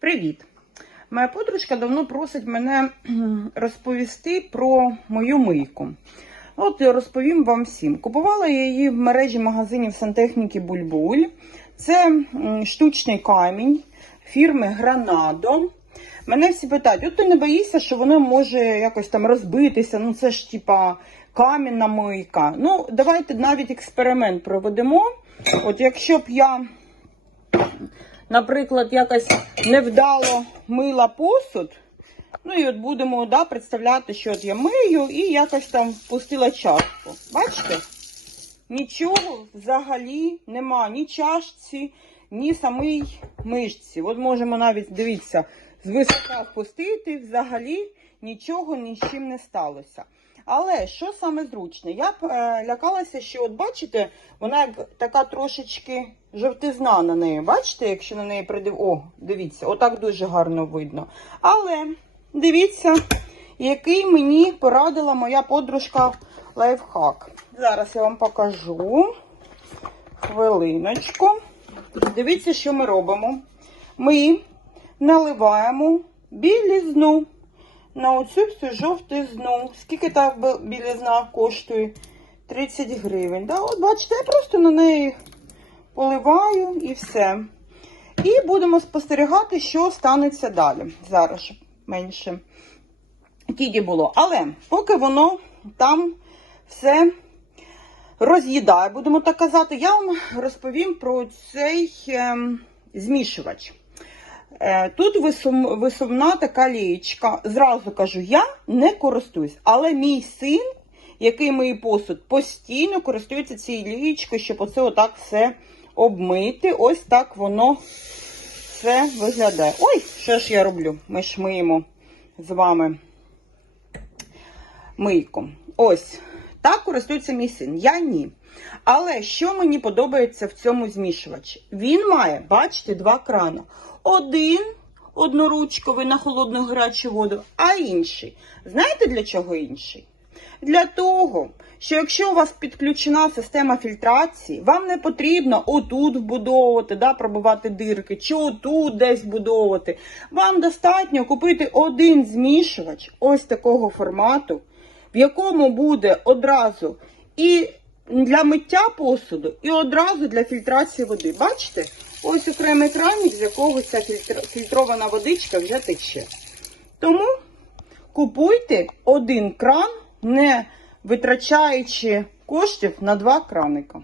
Привіт! Моя подружка давно просить мене розповісти про мою мийку. От розповім вам всім. Купувала я її в мережі магазинів сантехніки Бульбуль. Це штучний камінь фірми Гранадо. Мене всі питають: от ти не боїшся, що воно може якось там розбитися? Ну це ж типа камінна мийка. Ну, давайте навіть експеримент проведемо. От якщо б я наприклад, якось невдало мила посуд. Ну і от будемо да, представляти, що от я мию і якось там впустила чашку. Бачите? Нічого взагалі нема, ні чашці, ні самій мишці. От можемо навіть, дивіться, з висока впустити, взагалі нічого ні з чим не сталося. Але що саме зручне? Я б е, лякалася, що, от бачите, вона як така трошечки жовтизна на неї. Бачите, якщо на неї придив. О, дивіться, отак дуже гарно видно. Але дивіться, який мені порадила моя подружка лайфхак. Зараз я вам покажу. Хвилиночку. Дивіться, що ми робимо. Ми наливаємо білізну на оцю всю жовтизну. Скільки та бі- білізна коштує? 30 гривень. Да? От бачите, я просто на неї поливаю і все. І будемо спостерігати, що станеться далі. Зараз щоб менше тіді було. Але поки воно там все роз'їдає, будемо так казати, я вам розповім про цей ем, змішувач. Е, Тут висум, висувна така лієчка. Зразу кажу, я не користуюсь, але мій син, який миє посуд, постійно користується цією лієчкою, щоб оце отак все обмити. Ось так воно все виглядає. Ой, що ж я роблю? Ми ж миємо з вами мийку. Ось, так користується мій син. Я ні. Але що мені подобається в цьому змішувачі? Він має, бачите, два крана. Один одноручковий на холодну гарячу воду, а інший. Знаєте для чого інший? Для того, що якщо у вас підключена система фільтрації, вам не потрібно отут вбудовувати, да, пробивати дирки, чи отут десь вбудовувати. Вам достатньо купити один змішувач ось такого формату, в якому буде одразу і для миття посуду, і одразу для фільтрації води. Бачите? Ось окремий кранік, з якого ця фільтр- фільтрована водичка вже тече. Тому купуйте один кран, не витрачаючи коштів на два краника.